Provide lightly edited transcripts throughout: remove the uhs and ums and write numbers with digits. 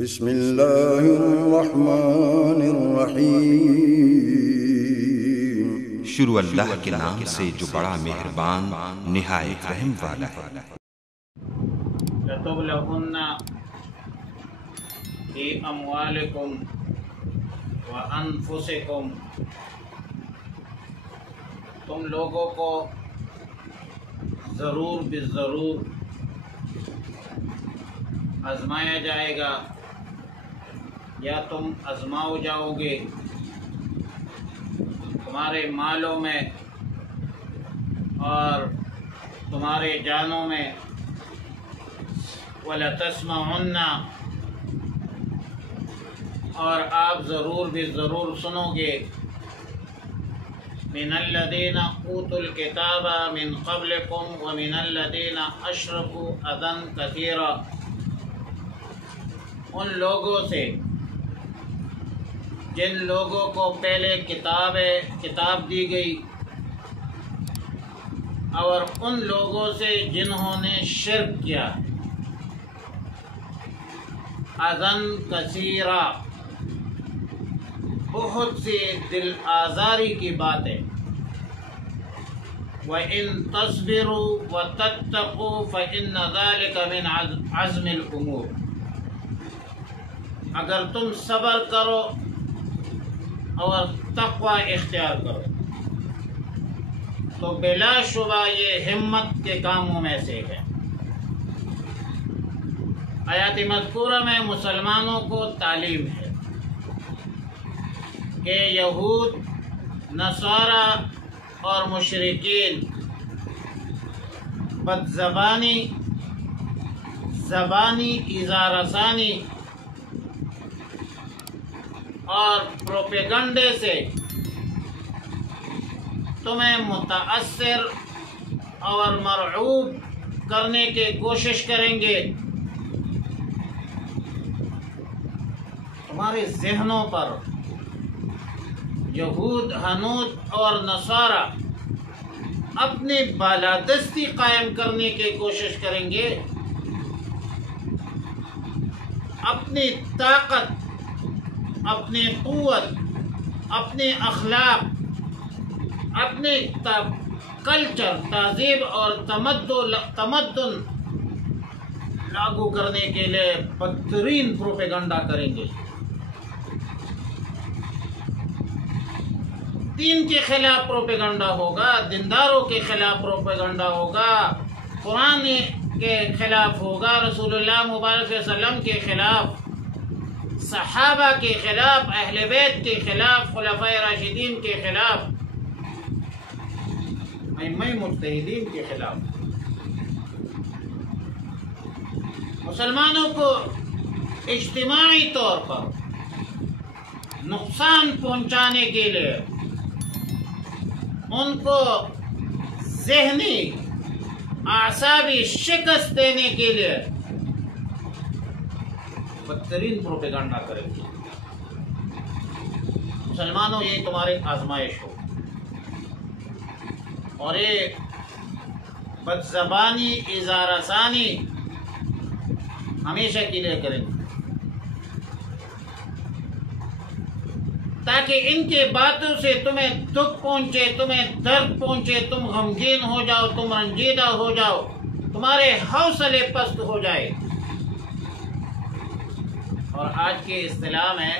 بسم اللہ الرحمن الرحیم۔ شروع اللہ کے نام سے جو بڑا مہربان نہایت رحم والا ہے۔ لَتُبْلَغُنَّ فِي أَمْوَالِكُمْ وَأَنفُسِكُمْ، تم لوگوں کو ضرور بالضرور آزمایا جائے گا یا تم آزماؤ جاؤ گے تمہارے مالوں میں اور تمہارے جانوں میں۔ وَلَتَسْمَعُنَّ، اور آپ ضرور بھی ضرور سنو گے، مِنَ الَّذِينَ أُوتُوا الْكِتَابَ مِنْ قَبْلِكُمْ وَمِنَ الَّذِينَ أَشْرَكُوا أَذًى كَثِيرًا، ان لوگوں سے جن لوگوں کو پہلے کتاب دی گئی، اور ان لوگوں سے جنہوں نے شرک کیا، اذًا کثیرا، بہت سی دل آزاری کی باتیں۔ وَإِن تَصْبِرُوا وَتَتَّقُوا فَإِنَّ ذَلِكَ مِنْ عَزْمِ الْأُمُورِ، اگر تم صبر کرو اور تقوی اختیار کرو تو بلا شبہ یہ ہمت کے کاموں میں سے ہے۔ آیات مذکورہ میں مسلمانوں کو تعلیم ہے کہ یہود، نصارہ اور مشرکین بدزبانی، زبانی اظہارثانی اور پروپیگنڈے سے تمہیں متاثر اور مرعوب کرنے کی کوشش کریں گے، تمہارے ذہنوں پر یہود، ہنود اور نصارہ اپنی بالادستی قائم کرنے کی کوشش کریں گے، اپنی طاقت، اپنی قوت، اپنے اخلاق، اپنے کلچر، تہذیب اور تمدن لاگو کرنے کے لیے بدترین پروپیگنڈا کریں گے۔ دین کے خلاف پروپیگنڈا ہوگا، دینداروں کے خلاف پروپیگنڈا ہوگا، قرآن کے خلاف ہوگا، رسول اللہ مبارک صلی اللہ علیہ وسلم کے خلاف، صحابہ کے خلاف، اہل بیت کے خلاف، خلفائے راشدین کے خلاف، ائمہ مجتہدین کے خلاف۔ مسلمانوں کو اجتماعی طور پر نقصان پہنچانے کے لیے، ان کو ذہنی اعصابی شکست دینے کے لیے بدترین پروپیگنڈا کریں گے۔ مسلمانوں، یہ تمہاری آزمائش ہو، اور یہ بدزبانی، اظہارثانی ہمیشہ کے لیے کریں گے، تاکہ ان کے باتوں سے تمہیں دکھ پہنچے، تمہیں درد پہنچے، تم غمگین ہو جاؤ، تم رنجیدہ ہو جاؤ، تمہارے حوصلے پست ہو جائے۔ اور آج کے اصطلاح میں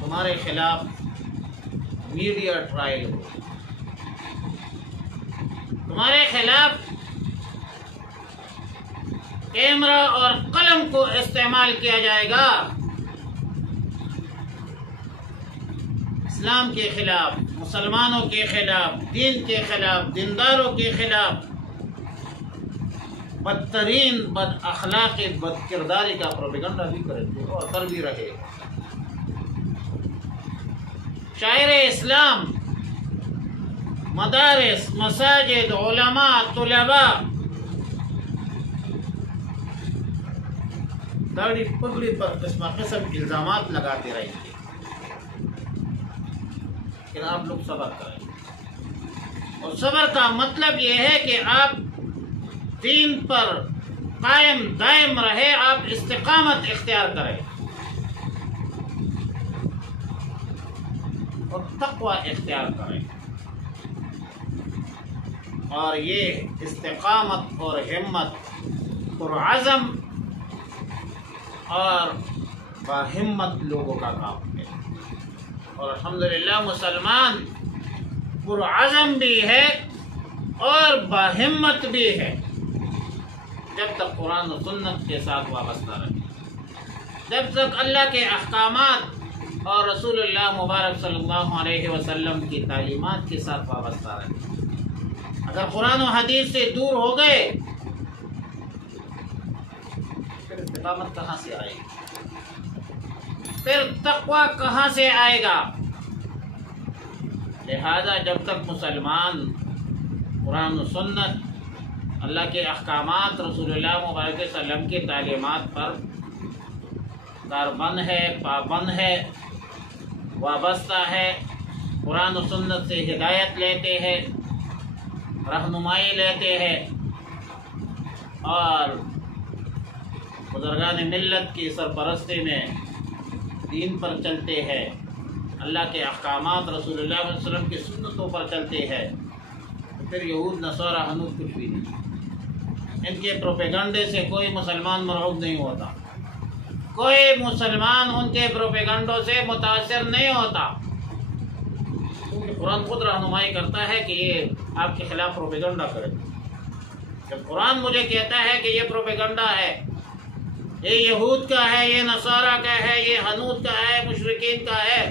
تمہارے خلاف میڈیا ٹرائل ہو، تمہارے خلاف کیمرہ اور قلم کو استعمال کیا جائے گا، اسلام کے خلاف، مسلمانوں کے خلاف، دین کے خلاف، دینداروں کے خلاف بدترین بد اخلاقی، بد کرداری کا پروپیگنڈا بھی کریں گے اور کر بھی رہے۔ شاعر اسلام، مدارس، مساجد، علماء، طلباء داڑھی پگڑی پر قسم قسم الزامات لگاتے رہیں گے، لیکن آپ لوگ صبر کریں، اور صبر کا مطلب یہ ہے کہ آپ دین پر قائم دائم رہے، آپ استقامت اختیار کرے اور تقوی اختیار کرے، اور یہ استقامت اور ہمت اور عزم اور باہمت لوگوں کا کام ہے، اور الحمدللہ مسلمان پرعزم بھی ہے اور باہمت بھی ہے جب تک قرآن و سنت کے ساتھ وابستہ رہے، جب تک اللہ کے احکامات اور رسول اللہ مبارک صلی اللہ علیہ وسلم کی تعلیمات کے ساتھ وابستہ رہے۔ اگر قرآن و حدیث سے دور ہو گئے پھر استقامت کہاں سے آئے گی، پھر تقوی کہاں سے آئے گا؟ لہذا جب تک مسلمان قرآن و سنت، اللہ کے احکامات، رسول اللہ مبارک صلی اللہ علیہ وسلم کی تعلیمات پر کاربند ہے، پابند ہے، وابستہ ہے، قرآن و سنت سے ہدایت لیتے ہیں، رہنمائی لیتے ہیں، اور بزرگان ملت کی سرپرستی میں دین پر چلتے ہیں، اللہ کے احکامات، رسول اللہ علیہ وسلم کی سنتوں پر چلتے ہیں، پھر یہود نصارہ ہنوز کچھ بھی نہیں۔ ان کے پروپیگنڈے سے کوئی مسلمان مرعوب نہیں ہوتا، کوئی مسلمان ان کے پروپیگنڈوں سے متاثر نہیں ہوتا، کیونکہ قرآن خود رہنمائی کرتا ہے کہ یہ آپ کے خلاف پروپیگنڈا کرے۔ جب قرآن مجھے کہتا ہے کہ یہ پروپیگنڈا ہے، یہ یہود کا ہے، یہ نصارہ کا ہے، یہ ہنود کا ہے، مشرکین کا ہے،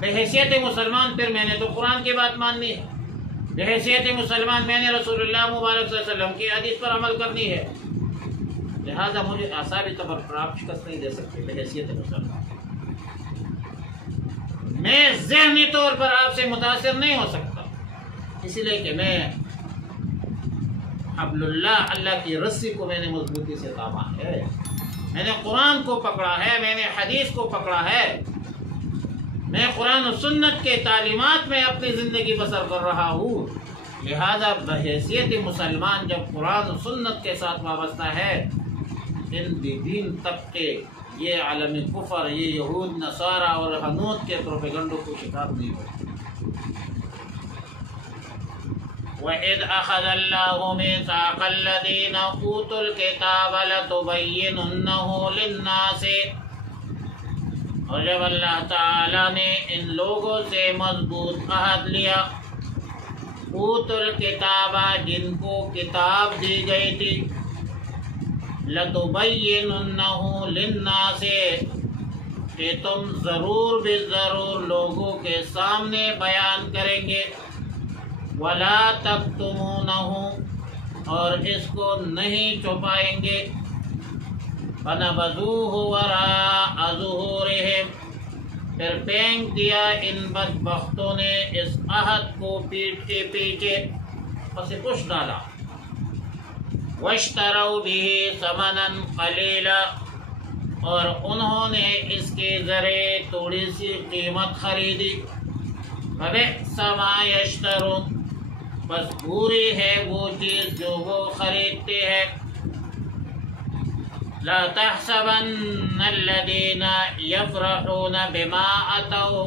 بحیثیت مسلمان پھر میں نے تو قرآن کی بات ماننی ہے، بحیثیت مسلمان میں نے رسول اللہ مبارک صلی اللہ علیہ وسلم کی حدیث پر عمل کرنی ہے، لہذا مجھے اعصابی طور پر آپ شکست نہیں دے سکتے بحیثیت مسلمان۔ میں ذہنی طور پر آپ سے متاثر نہیں ہو سکتا، اس لیے کہ میں حبل اللہ، اللہ کی رسی کو میں نے مضبوطی سے تھاما ہے، میں نے قرآن کو پکڑا ہے، میں نے حدیث کو پکڑا ہے، میں قرآن و سنت کے تعلیمات میں اپنی زندگی بسر کر رہا ہوں، لہذا بحیثیت مسلمان جب قرآن و سنت کے ساتھ وابستہ ہے، ان دین طبقے، یہ عالم کفر، یہ یہود نصارہ اور ہنود کے پروپیگنڈوں کو شکار نہیں ہوتے۔ وَإِذْ أَخَذَ اللَّهُ مِيثَاقَ الَّذِينَ أُوتُوا الْكِتَابَ لَتُبَيِّنُنَّهُ لِلنَّاسِ، اور جب اللہ تعالیٰ نے ان لوگوں سے مضبوط عہد لیا، اوتوا الکتاب، جن کو کتاب دی گئی تھی، لَتُبَيِّنُنَّهُ لِلنَّاسِ، کہ تم ضرور بے ضرور لوگوں کے سامنے بیان کریں گے، وَلَا تَكْتُمُونَهُ، اور اس کو نہیں چھپائیں گے، فَنَبَذُوهُ وَرَاءَ ظُهُورِهِمْ، پھر پھینک دیا ان بدبختوں نے اس عہد کو پیٹھ کے پیچھے، پس پش ڈالا، وَاشْتَرَوْا بِهِ ثَمَنًا قَلِيلًا، اور انہوں نے اس کے ذریعے تھوڑی سی قیمت خریدی، فَبِئْسَ مَا يَشْتَرُونَ، بس بری ہے وہ چیز جو وہ خریدتے ہیں۔ لا تحسبن الذین یفرحون بما اتوا،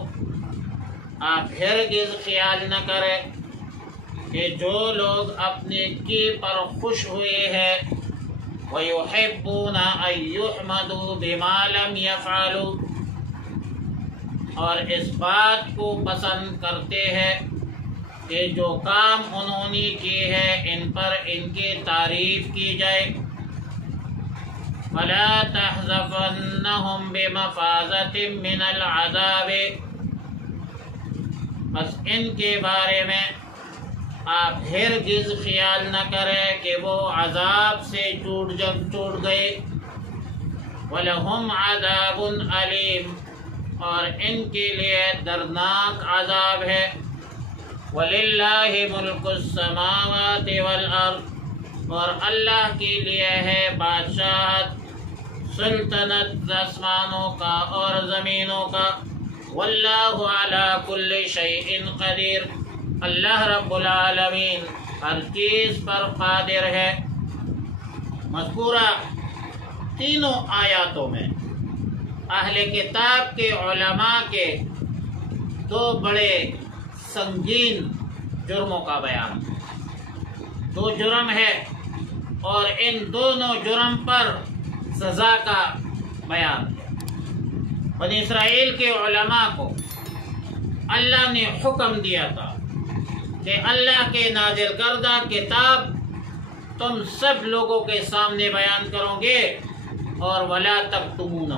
آپ ہرگز خیال نہ کریں کہ جو لوگ اپنے کی پر خوش ہوئے ہیں، وَيُحِبُّونَ أَن يُحْمَدُوا بِمَا لَمْ يَفْعَلُوا، اور اس بات کو پسند کرتے ہیں کہ جو کام انہوں نے کیے ہیں ان پر ان کی تعریف کی جائے۔ وَلَا تَحْزَبَنَّهُمْ بِمَفَازَةٍ مِّنَ الْعَذَابِ، بس ان کے بارے میں آپ ہرگز خیال نہ کریں کہ وہ عذاب سے ٹوٹ گئے۔ وَلَهُمْ عَذَابٌ أَلِيمٌ، اور ان کے لیے دردناک عذاب ہے۔ وَلِلَّهِ مُلْكُ السَّمَاوَاتِ وَالْأَرْضِ، اور اللہ کے لیے ہے بادشاہت، سلطنت آسمانوں کا اور زمینوں کا۔ وَاللَّهُ عَلَى كُلِّ شَيْءٍ قَدِيرٌ، اللہ رب العالمین ہر چیز پر قادر ہے۔ مذکورہ تینوں آیاتوں میں اہل کتاب کے علماء کے دو بڑے سنگین جرموں کا بیان، دو جرم ہے اور ان دونوں جرم پر سزا کا بیان ہے۔ بنی اسرائیل کے علماء کو اللہ نے حکم دیا تھا کہ اللہ کے نازل کردہ کتاب تم سب لوگوں کے سامنے بیان کرو گے اور ولا تکتمونہ،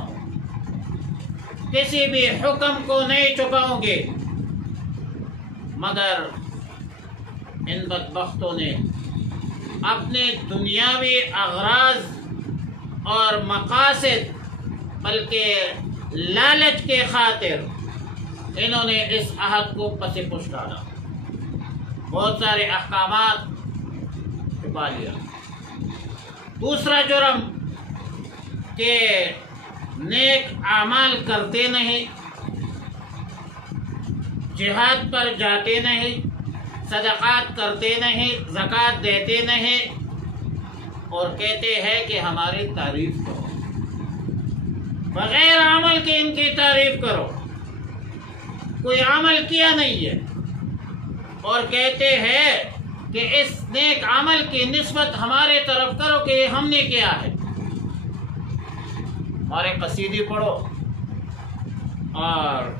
کسی بھی حکم کو نہیں چھپاؤ گے۔ مگر ان بدبختوں نے اپنے دنیاوی اغراض اور مقاصد بلکہ لالچ کے خاطر انہوں نے اس عہد کو پس پش ڈالا، بہت سارے احکامات چھپا لیا۔ دوسرا جرم کہ نیک اعمال کرتے نہیں، جہاد پر جاتے نہیں، صدقات کرتے نہیں، زکوٰۃ دیتے نہیں، اور کہتے ہیں کہ ہماری تعریف کرو، بغیر عمل کے ان کی تعریف کرو، کوئی عمل کیا نہیں ہے، اور کہتے ہیں کہ اس نیک عمل کی نسبت ہمارے طرف کرو کہ یہ ہم نے کیا ہے۔ ہمارے قصیدے پڑھو اور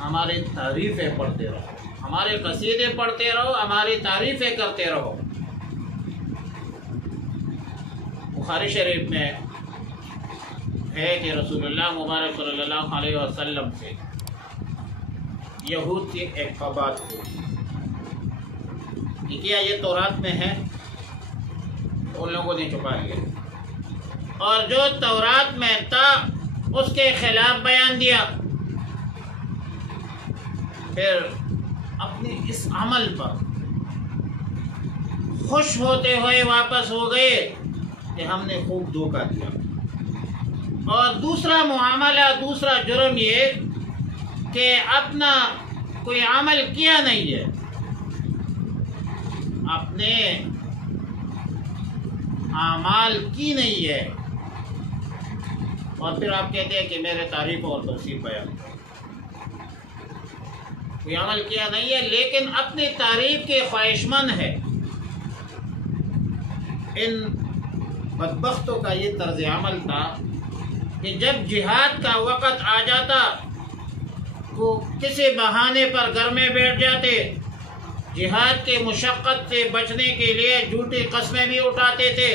ہماری تعریفیں پڑھتے رہو، ہمارے قصیدے پڑھتے رہو، ہماری تعریفیں کرتے رہو۔ بخاری شریف میں ہے کہ رسول اللہ مبارک صلی اللہ علیہ وسلم سے یہود کی ایک بات ہوئی کہ کیا یہ تورات میں ہے؟ ان لوگوں نے چھپا لیا، اور جو تورات میں تھا اس کے خلاف بیان دیا، پھر اپنے اس عمل پر خوش ہوتے ہوئے واپس ہو گئے کہ ہم نے خوب دھوکہ دیا۔ اور دوسرا معاملہ، دوسرا جرم یہ کہ اپنا کوئی عمل کیا نہیں ہے، اپنے اعمال کی نہیں ہے، اور پھر آپ کہتے ہیں کہ میرے تعریف اور توصیف بیان کرو۔ کوئی عمل کیا نہیں ہے لیکن اپنی تعریف کے خواہشمند ہے۔ ان بدبختوں کا یہ طرز عمل تھا کہ جب جہاد کا وقت آ جاتا وہ کسی بہانے پر گھر میں بیٹھ جاتے، جہاد کے مشقت سے بچنے کے لیے جھوٹی قسمیں بھی اٹھاتے تھے،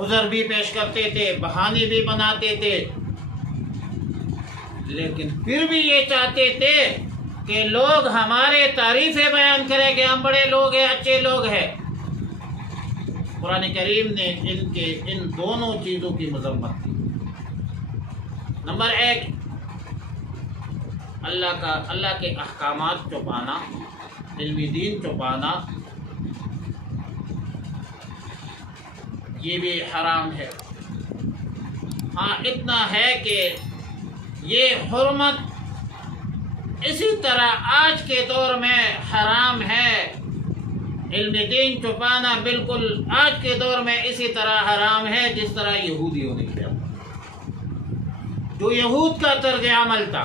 عذر بھی پیش کرتے تھے، بہانے بھی بناتے تھے، لیکن پھر بھی یہ چاہتے تھے کہ لوگ ہمارے تعریفیں بیان کریں کہ ہم بڑے لوگ ہیں، اچھے لوگ ہیں۔ قرآن کریم نے ان دونوں چیزوں کی مذمت کی۔ نمبر ایک، اللہ کے احکامات چھپانا، علم دین چھپانا، یہ بھی حرام ہے۔ ہاں اتنا ہے کہ یہ حرمت اسی طرح آج کے دور میں حرام ہے، علم دین چھپانا بالکل آج کے دور میں اسی طرح حرام ہے جس طرح یہودیوں نے کیا، جو یہود کا طرز عمل تھا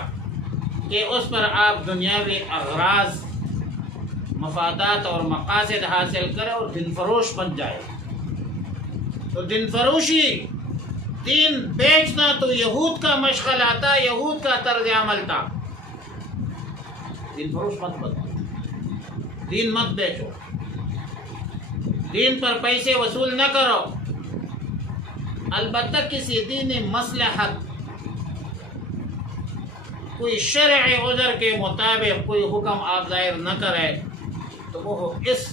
کہ اس پر آپ دنیاوی اغراض، مفادات اور مقاصد حاصل کرے اور دین فروش بن جائے۔ تو دین فروشی، دین بیچنا تو یہود کا مشغلہ تھا، یہود کا طرز عمل تھا۔ دین فروش مت بنو، دین مت بیچو، دین پر پیسے وصول نہ کرو، البتہ کسی دینی مصلحت، کوئی شرعی عذر کے مطابق کوئی حکم آپ ظاہر نہ کرے تو وہ اس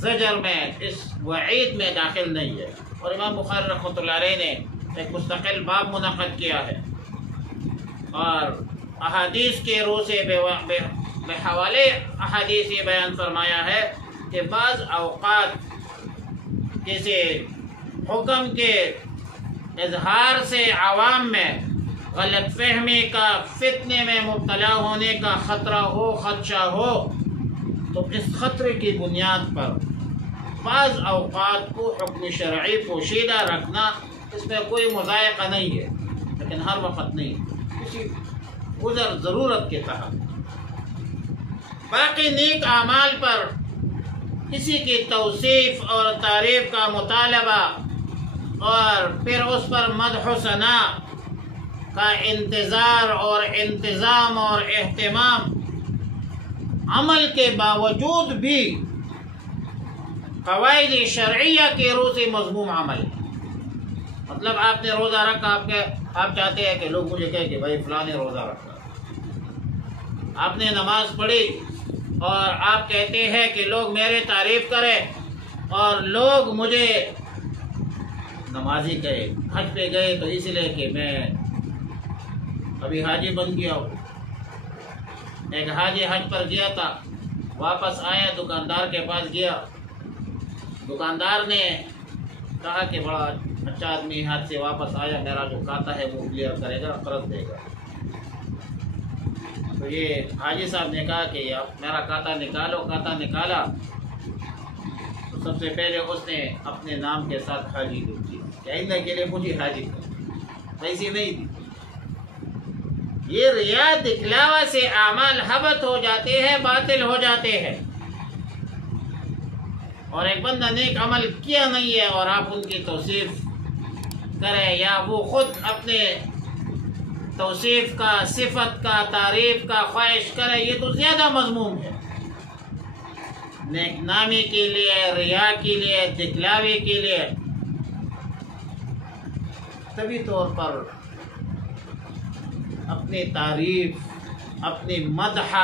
زجر میں، اس وعید میں داخل نہیں ہے۔ اور امام بخاری رحمۃ اللہ علیہ نے ایک مستقل باب منعقد کیا ہے، اور احادیث کے روح سے بحوالے احادیث یہ بیان فرمایا ہے کہ بعض اوقات کسی حکم کے اظہار سے عوام میں غلط فہمی کا، فتنے میں مبتلا ہونے کا خطرہ ہو، خدشہ ہو، تو اس خطرے کی بنیاد پر بعض اوقات کو حکم شرعی پوشیدہ رکھنا اس میں کوئی مذائقہ نہیں ہے، لیکن ہر وقت نہیں، کسی عذر ضرورت کے تحت۔ باقی نیک اعمال پر کسی کی توصیف اور تعریف کا مطالبہ اور پھر اس پر مدح و ثنا کا انتظار اور انتظام اور اہتمام، عمل کے باوجود بھی قواعد شرعیہ کی روح سے مذموم عمل۔ مطلب آپ نے روزہ رکھا، آپ چاہتے ہیں کہ لوگ مجھے کہیں کہ بھائی فلاں نے روزہ رکھا۔ آپ نے نماز پڑھی اور آپ کہتے ہیں کہ لوگ میرے تعریف کریں اور لوگ مجھے نمازی کہے۔ حج پہ گئے تو اس لیے کہ میں ابھی حاجی بن گیا ہوں۔ ایک حاجی حج پر گیا تھا، واپس آیا، دکاندار کے پاس گیا، دکاندار نے کہا کہ بڑا اچھا آدمی حج سے واپس آیا، میرا جو کھاتا ہے وہ کلیئر کرے گا، قرض دے گا۔ تو یہ حاجی صاحب نے کہا کہ میرا کھاتا نکالو۔ کھاتا نکالا تو سب سے پہلے اس نے اپنے نام کے ساتھ حاجی لکھی کہ آئندہ کے لیے مجھے حاجی کر، ایسی نہیں دی۔ یہ ریا دکھلاوا سے اعمال حبط ہو جاتے ہیں، باطل ہو جاتے ہیں۔ اور ایک بندہ نیک عمل کیا نہیں ہے اور آپ ان کی توصیف کریں یا وہ خود اپنے توصیف کا، صفت کا، تعریف کا خواہش کرے، یہ تو زیادہ مذموم ہے۔ نیک نامی کے لیے، ریا کے لیے، دکھلاوے کے لیے طبی طور پر اپنی تعریف، اپنی مدح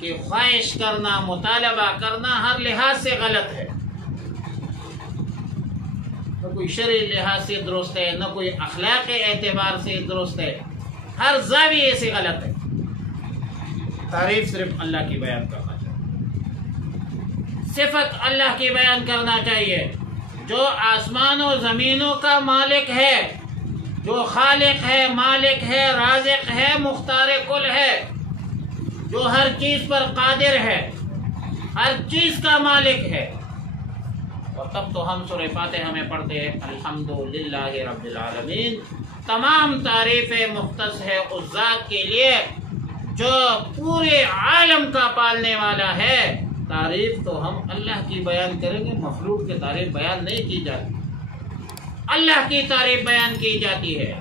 کی خواہش کرنا، مطالبہ کرنا ہر لحاظ سے غلط ہے۔ نہ کوئی شرعی لحاظ سے درست ہے، نہ کوئی اخلاقی اعتبار سے درست ہے، ہر زاویے سے غلط ہے۔ تعریف صرف اللہ کی بیان کرنا چاہیے، صفت اللہ کی بیان کرنا چاہیے، جو آسمان و زمینوں کا مالک ہے، جو خالق ہے، مالک ہے، رازق ہے، مختار کل ہے، جو ہر چیز پر قادر ہے، ہر چیز کا مالک ہے۔ اور تب تو ہم سورہ فاتحہ میں پڑھتے ہیں الحمدللہ رب العالمین، تمام تعریفیں مختص ہے اس ذات کے لیے جو پورے عالم کا پالنے والا ہے۔ تعریف تو ہم اللہ کی بیان کریں گے، مخلوق کی تعریف بیان نہیں کی جاتی، اللہ کی تعریف بیان کی جاتی ہے۔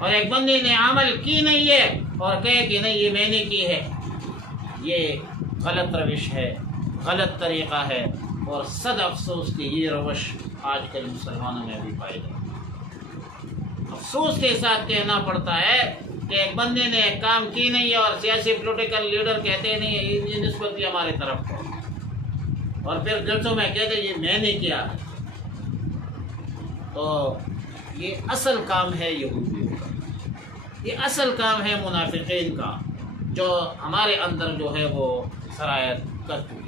اور ایک بندے نے عمل کی نہیں ہے اور کہے کہ نہیں یہ میں نے کی ہے، یہ غلط روش ہے، غلط طریقہ ہے، اور صد افسوس کہ یہ روش آج کل مسلمانوں میں بھی پائی جاتی ہے۔ افسوس کے ساتھ کہنا پڑتا ہے کہ ایک بندے نے ایک کام کی نہیں ہے اور سیاسی پولیٹیکل لیڈر کہتے نہیں ہیں یہ نسبت بھی ہمارے طرف ہے، اور پھر جلسوں میں کہتے یہ میں نے کیا ہے۔ تو یہ اصل کام ہے یہودیوں کا، یہ اصل کام ہے منافقین کا، جو ہمارے اندر جو ہے وہ سرایت کر چکی ہے۔